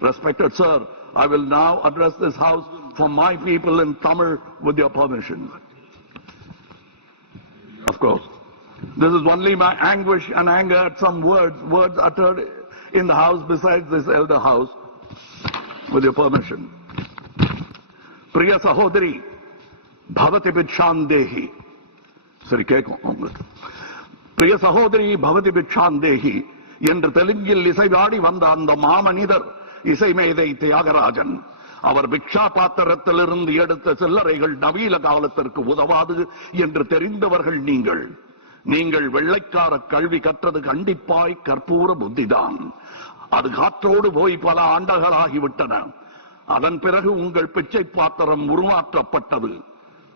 Respected sir, I will now address this house for my people in Tamil with your permission. Of course, this is only my anguish and anger at some words uttered in the house besides this elder house. With your permission. Priya Sahodari, Bhavati Bichandehi. Sari kekum. Priya Sahodari, Bhavati Bichandehi. என்று தெலுங்கில் இசைவாடி வந்த அந்த மாமனிதர் இசைமேதை தியாகராஜன் அவர் பிக்ஷா பாத்திரத்திலிருந்து எடுத்த சில்லறைகள் நவீன காலத்திற்கு உதவாது என்று தெரிந்தவர்கள் நீங்கள் வெள்ளைக்கார கல்வி கற்றது கண்டிப்பாய் கற்பூர புத்திதான். அது காற்றோடு போய் பல ஆண்டுகளாகிவிட்டன. அதன் பிறகு உங்கள் பிச்சை பாத்திரம் உருமாற்றப்பட்டது.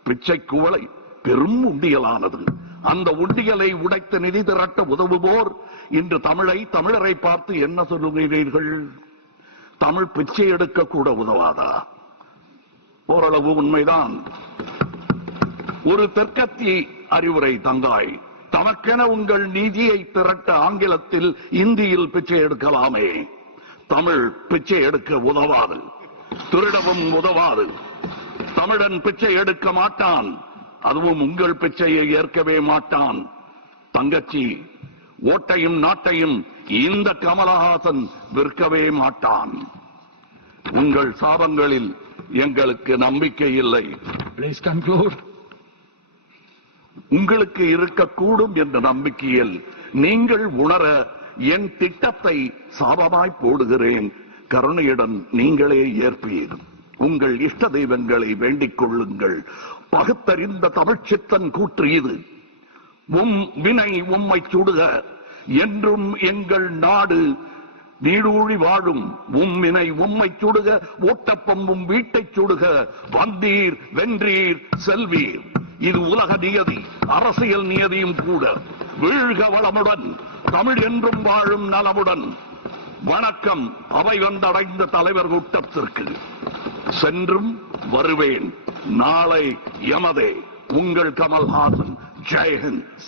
பிச்சை குவளை பெரும் உண்டியலானது. அந்த உண்டியலை உடைத்து நிதி திரட்ட உதவுவோர் இன்று தமிழரை பார்த்து என்ன சொல்லுகிறீர்கள்? தமிழ் பிச்சை எடுக்க கூட உதவாதா? ஓரளவு உண்மைதான். ஒரு தெற்கத்தி அறிவுரை தங்காய், தமக்கென உங்கள் நிதியை திரட்ட ஆங்கிலத்தில் இந்தியில் பிச்சை எடுக்கலாமே. தமிழ் பிச்சை எடுக்க உதவாது, திருடவும் உதவாது. தமிழன் பிச்சை எடுக்க மாட்டான், அதுவும் உங்கள் பிச்சையை ஏற்கவே மாட்டான். தங்கச்சி, ஓட்டையும் நாட்டையும் இந்த கமலஹாசன் விற்கவே மாட்டான். உங்கள் சாபங்களில் எங்களுக்கு நம்பிக்கை இல்லை. Please conclude. உங்களுக்கு இருக்கக்கூடும் என்ற நம்பிக்கையில் நீங்கள் உணர என் திட்டத்தை சாபமாய் போடுகிறேன். கருணையுடன் நீங்களே ஏற்பீர். உங்கள் இஷ்ட தெய்வங்களை வேண்டிக் கொள்ளுங்கள். பகுத்தறிந்த தமிழ்ச்சித்தன் கூற்று இது. வினை உம்மை சுடுக, என்றும் எங்கள் நாடு நீடூழி வாழும். வினை உம்மை சுடுக, ஓட்டப்பம்பும் வீட்டை சுடுக. வந்தீர் வென்றீர் செல்வீர். இது உலக நியதி, அரசியல் நியதியும் கூட. வீழ்க வளமுடன், தமிழ் என்றும் வாழும் நலமுடன். வணக்கம் அவை வந்தடைந்த தலைவர் கூட்டத்திற்கு. சென்றும் வருவேன், நாளை எமதே. உங்கள் கமல்ஹாசன். ஜெய் ஹிந்த்.